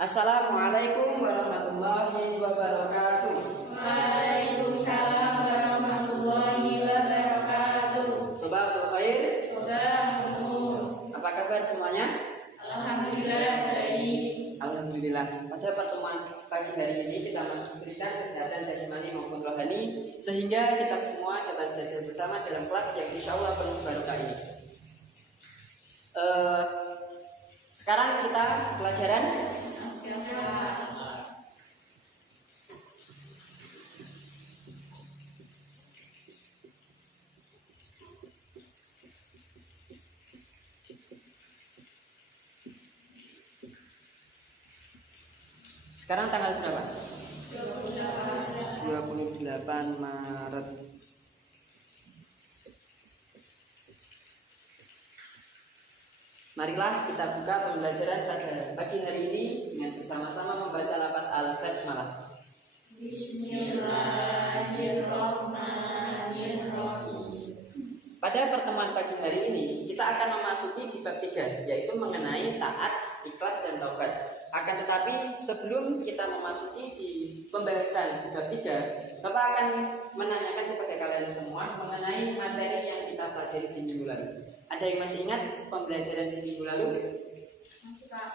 Assalamualaikum warahmatullahi wabarakatuh. Waalaikumsalam warahmatullahi wabarakatuh. Sabahul khair. Sabahul nur. Apa kabar semuanya? Alhamdulillah baik. Alhamdulillah. Pada pertemuan pagi hari ini kita memberikan kesehatan jasmani maupun rohani sehingga kita semua dapat belajar bersama dalam kelas yang insya Allah penuh barokah ini. Sekarang kita pelajaran sekarang tanggal berapa? 28 Maret. Marilah kita buka pembelajaran pada pagi hari ini dengan bersama-sama membaca lafaz al-basmalah. Bismillahirrahmanirrahim. Pada pertemuan pagi hari ini kita akan memasuki di bab 3, yaitu mengenai taat, ikhlas dan taubat. Akan tetapi sebelum kita memasuki di pembahasan di bab 3, Bapak akan menanyakan kepada kalian semua mengenai materi yang kita pelajari di minggu lalu. Ada yang masih ingat pembelajaran di minggu lalu? Masih Pak.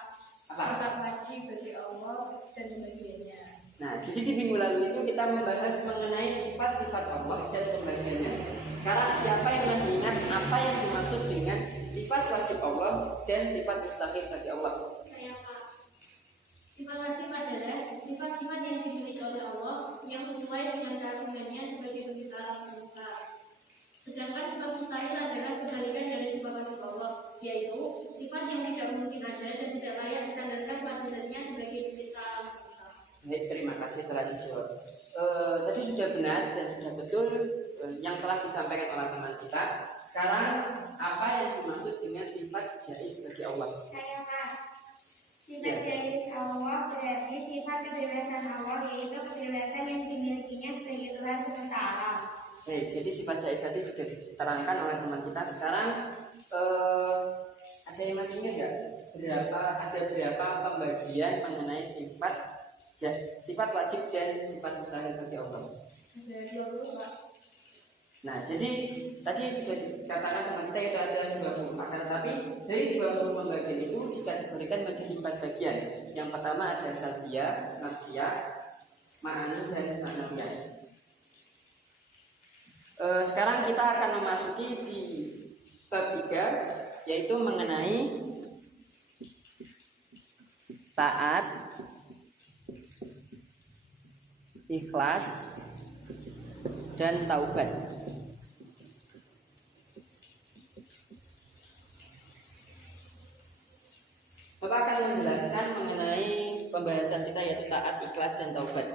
Apa? Sifat wajib bagi Allah dan bagiannya. Nah, jadi di minggu lalu itu kita membahas mengenai sifat-sifat Allah dan pembagiannya. Sekarang siapa yang masih ingat apa yang dimaksud dengan sifat wajib Allah dan sifat mustahil bagi Allah? Saya Pak. Sifat wajib adalah sifat-sifat yang dimiliki oleh Allah yang sesuai dengan keagungannya sebagai pencipta alam semesta. Sedangkan sifat mustahil adalah kebalikan dari sifat wajib Allah, yaitu sifat yang tidak mungkin ada dan tidak layak disandarkan pada sebagai pencipta alam semesta. Baik, terima kasih telah dijawab. Tadi sudah benar dan sudah betul yang telah disampaikan oleh teman kita. Sekarang apa yang dimaksud dengan sifat jaiz bagi Allah? Saya Pak. Sifat jaiz Allah berarti sifat kebebasan Allah, yaitu kebebasan yang dimilikinya sebagai Tuhan semesta alam. Baik, jadi sifat jaiz tadi sudah diterangkan oleh teman kita. Sekarang ada yang masih ingat nggak? Ada berapa pembagian mengenai sifat wajib dan sifat mustahil bagi Allah? Dari dulu Pak. Nah, jadi tadi sudah dikatakan teman kita itu ada 20. Akan tetapi dari 20 pembagian itu dikategorikan menjadi 4 bagian. Yang pertama ada salbiyah, nafsiyah, ma'ani dan ma'nawiyah. Sekarang kita akan memasuki di bab 3, yaitu mengenai taat, ikhlas dan taubat. Bapak akan menjelaskan mengenai pembahasan kita yaitu taat, ikhlas dan taubat.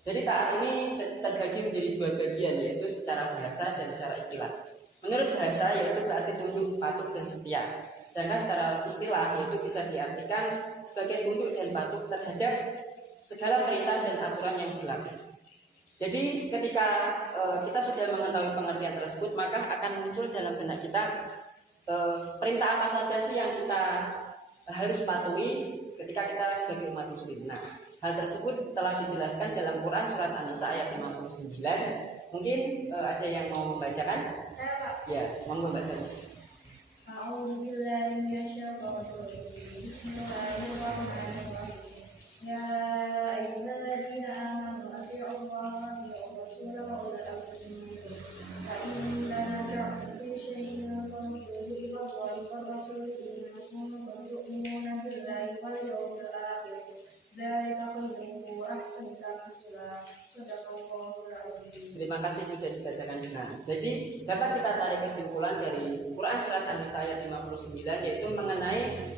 Jadi taat ini terbagi menjadi 2 bagian, yaitu secara bahasa dan secara istilah. Menurut bahasa yaitu berarti tunduk, patuh dan setia. Sedangkan secara istilah yaitu bisa diartikan sebagai tunduk dan patuh terhadap segala perintah dan aturan yang berlaku. Jadi ketika kita sudah mengetahui pengertian tersebut, maka akan muncul dalam benak kita perintah apa saja sih yang kita harus patuhi ketika kita sebagai umat muslim. Nah, hal tersebut telah dijelaskan dalam Quran surat An-Nisa ayat 59. Mungkin ada yang mau membacakan? Saya Pak. Ya, monggo Mbak Saris. A'udzubillahi minasyaitonir rajim. Bismillahirrahmanirrahim. Ya ayyuhalladzina amanu atti'ullaha wa atti'ur rasula wa ulil amri minkum. Fa in tanaza'tum fi shay'in farudduhu ila Allahi war rasul in kuntum tu'minuna billahi wal yawmil akhir. Dzalika khairun wa ahsanu ta'wila. Shadaqallahul azim. Terima kasih sudah dibacakan dengan. Jadi dapat kita tarik kesimpulan dari Quran surat An-Nisa ayat 59, yaitu mengenai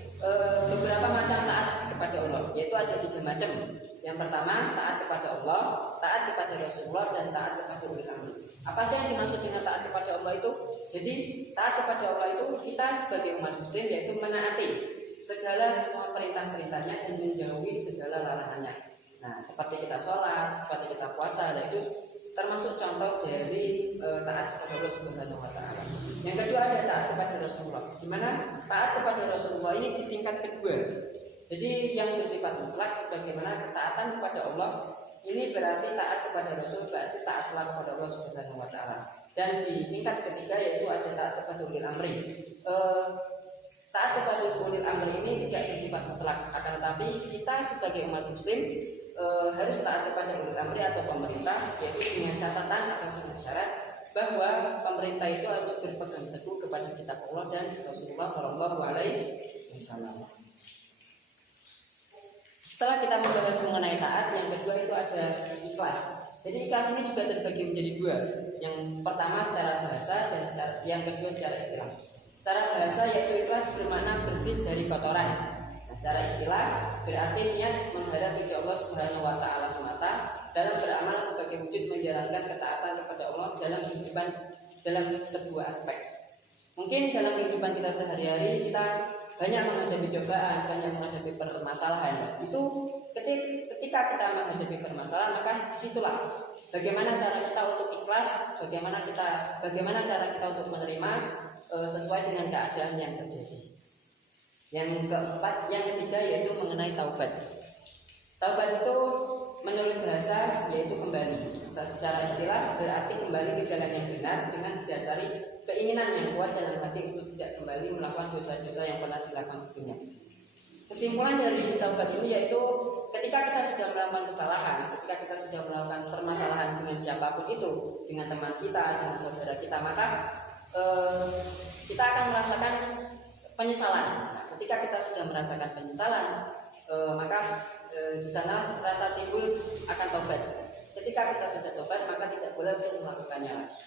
beberapa macam taat kepada Allah, yaitu ada 3 macam. Yang pertama taat kepada Allah, taat kepada Rasulullah dan taat kepada ulil amri. Apa sih yang dimaksud dengan taat kepada Allah itu? Jadi taat kepada Allah itu kita sebagai umat muslim yaitu menaati segala semua perintah-perintahnya dan menjauhi segala larangannya. Nah, seperti kita sholat, seperti kita puasa, itu termasuk contoh dari taat kepada Allah Subhanahu wa taala. Yang kedua ada taat kepada Rasulullah. Di mana taat kepada Rasulullah ini di tingkat kedua. Jadi yang bersifat mutlak sebagaimana ketaatan kepada Allah ini berarti taat kepada Rasul, berarti taatlah kepada Allah Subhanahu wa taala. Dan di tingkat ketiga yaitu ada taat kepada ulil amri. Taat kepada ulil amri ini tidak bersifat mutlak, akan tetapi kita sebagai umat muslim harus taat kepada ulil amri atau pemerintah, yaitu dengan catatan atau dengan syarat bahwa pemerintah itu harus berpegang teguh kepada kitab Allah dan Rasulullah Shallallahu Alaihi Wasallam. Setelah kita membahas mengenai taat, yang kedua itu ada ikhlas. Jadi ikhlas ini juga terbagi menjadi dua. Yang pertama secara bahasa dan yang kedua secara istilah. Secara bahasa yaitu ikhlas bermakna bersih dari kotoran. Nah, secara istilah berarti niat menghadap ridho Allah Subhanahu wa taala semata dalam beramal sebagai wujud menjalankan ketaatan kepada Allah dalam kehidupan dalam sebuah aspek. Mungkin dalam kehidupan kita sehari-hari kita banyak menghadapi cobaan, banyak menghadapi permasalahan. Itu ketika kita menghadapi permasalahan, maka disitulah bagaimana cara kita untuk ikhlas, bagaimana cara kita untuk menerima sesuai dengan keadaan yang terjadi. Yang keempat, yang ketiga yaitu mengenai taubat. Taubat itu menurut bahasa yaitu kembali. Secara istilah berarti kembali ke jalan yang benar dengan didasari keinginan yang kuat dalam hati untuk tidak kembali melakukan dosa-dosa yang pernah dilakukan sebelumnya. Kesimpulan dari taubat ini yaitu ketika kita sudah melakukan kesalahan, ketika kita sudah melakukan permasalahan dengan siapapun itu, dengan teman kita, dengan saudara kita, maka kita akan merasakan penyesalan. Ketika kita sudah merasakan penyesalan, maka di sana rasa timbul akan taubat. Ketika kita sudah taubat, maka tidak boleh untuk melakukannya lagi.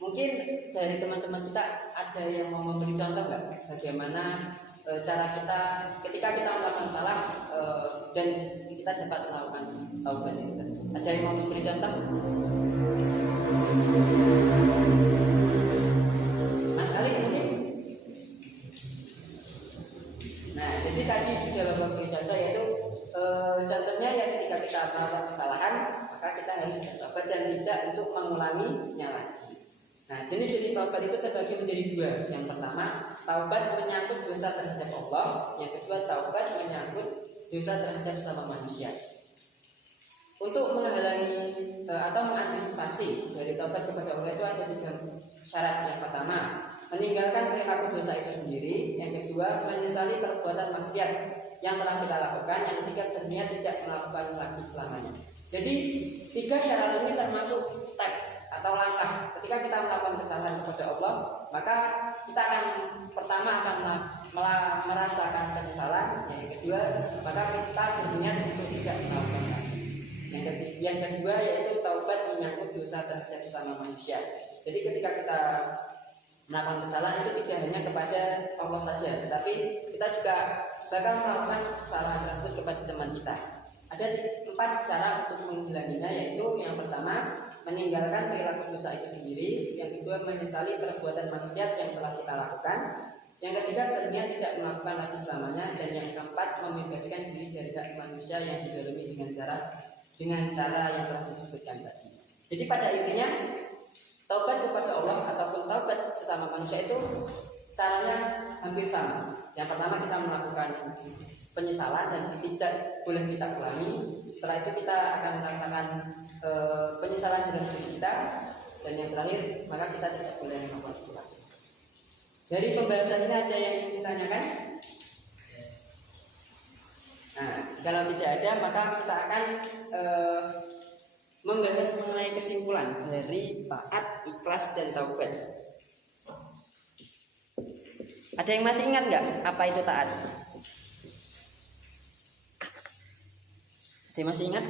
Mungkin dari teman-teman kita ada yang mau memberi contoh nggak bagaimana cara kita ketika kita melakukan salah dan kita dapat melakukan taubat itu? Ada yang mau memberi contoh? Mas Ali mungkin. Nah, jadi tadi sudah memberi contoh yaitu contohnya ya ketika kita melakukan kesalahan maka kita harus bertobat dan tidak untuk mengulanginya lagi. Nah, jenis-jenis taubat itu terbagi menjadi dua. Yang pertama, taubat menyangkut dosa terhadap Allah. Yang kedua, taubat menyangkut dosa terhadap sesama manusia. Untuk menghalangi atau mengantisipasi dari taubat kepada Allah itu ada tiga syarat. Yang pertama, meninggalkan perilaku dosa itu sendiri. Yang kedua, menyesali perbuatan maksiat yang telah kita lakukan. Yang ketiga, berniat tidak melakukan lagi selamanya. Jadi tiga syarat ini termasuk step atau langkah. Ketika kita melakukan kesalahan kepada Allah, maka kita akan pertama akan merasakan penyesalan. Yang kedua, maka kita berniat untuk tidak melakukan lagi. Yang kedua yaitu taubat menyangkut dosa terhadap sesama manusia. Jadi ketika kita melakukan kesalahan itu tidak hanya kepada Allah saja, tetapi kita juga bakal melakukan kesalahan tersebut kepada teman kita. Ada 4 cara untuk menghilanginya, yaitu yang pertama meninggalkan perilaku dosa itu sendiri, yang kedua menyesali perbuatan maksiat yang telah kita lakukan, yang ketiga berniat tidak melakukan lagi selamanya, dan yang keempat membebaskan diri dari hak manusia yang dizalimi dengan cara yang telah disebutkan tadi. Jadi pada intinya taubat kepada Allah ataupun taubat sesama manusia itu caranya hampir sama. Yang pertama kita melakukan penyesalan dan tidak boleh kita ulangi. Setelah itu kita akan merasakan penyesalan dalam diri kita, dan yang terakhir maka kita tidak boleh melakukan itu lagi. Dari pembahasan ini ada yang ingin ditanyakan? Nah, kalau tidak ada maka kita akan membahas mengenai kesimpulan dari taat, ikhlas dan taubat. Ada yang masih ingat nggak apa itu taat? Ada yang masih ingat?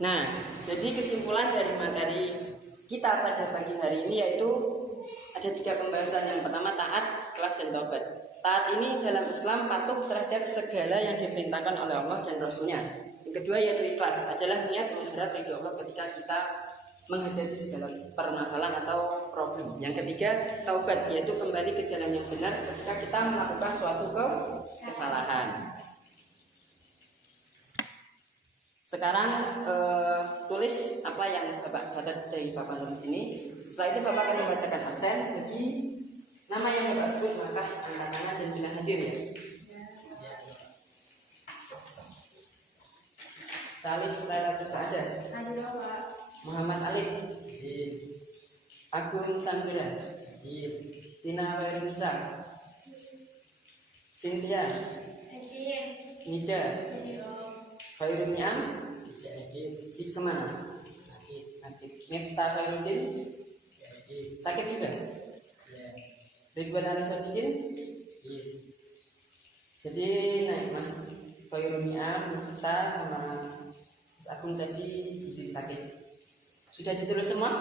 Nah, jadi kesimpulan dari materi kita pada pagi hari ini yaitu ada 3 pembahasan. Yang pertama taat, ikhlas, dan taubat. Taat ini dalam Islam patuh terhadap segala yang diperintahkan oleh Allah dan Rasulnya. Yang kedua yaitu ikhlas, adalah niat mengharap ridho Allah ketika kita menghadapi segala permasalahan atau problem. Yang ketiga taubat, yaitu kembali ke jalan yang benar ketika kita melakukan suatu kesalahan. Sekarang tulis apa yang Bapak catat dari Bapak tulis ini. Setelah itu Bapak akan membacakan absen. Jadi nama yang Bapak sebut maka angkat tangan dan bilang hadir ya. Salis Lairatus ada. Hadir Bapak. Muhammad Alif. Agung Sandra. Tina Wairunisa. Cynthia. Nida. Khairul Niam di kemana? Sakit. Mifta Khairuddin sakit juga. Ridwan Ali Sadikin. Jadi naik Mas Khairul Niam, Mifta sama Mas Agung tadi itu sakit. Sudah ditulis semua?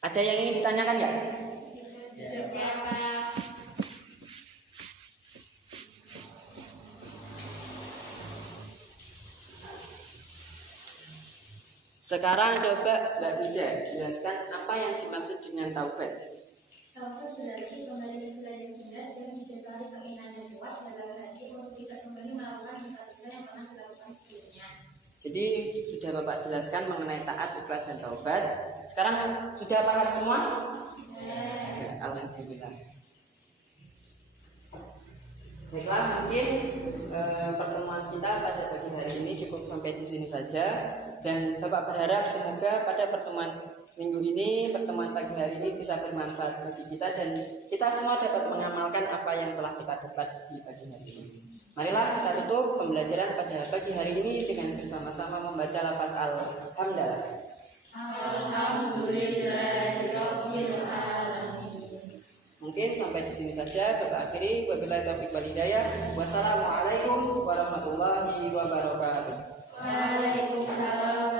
Ada yang ingin ditanyakan nggak? Sekarang coba Mbak Nida jelaskan apa yang dimaksud dengan taubat. Taubat berarti kembali ke jalan yang benar dan didasari keinginan yang kuat dalam hati untuk tidak kembali melakukan dosa-dosa yang pernah dilakukan sebelumnya. Jadi sudah Bapak jelaskan mengenai taat, ikhlas, dan taubat. Sekarang sudah paham semua? Ya, alhamdulillah. Baiklah, mungkin pertemuan kita pada pagi hari ini cukup sampai di sini saja. Dan Bapak berharap semoga pada pertemuan minggu ini, pertemuan pagi hari ini bisa bermanfaat bagi kita dan kita semua dapat mengamalkan apa yang telah kita dapat di pagi hari ini. Marilah kita tutup pembelajaran pada pagi hari ini dengan bersama-sama membaca lafaz Alhamdulillah. Alhamdulillahirabbil alamin. Mungkin sampai di sini saja Bapak akhiri. Wabillahi taufiq wal hidayah. Wassalamualaikum warahmatullahi wabarakatuh. Waalaikumsalam.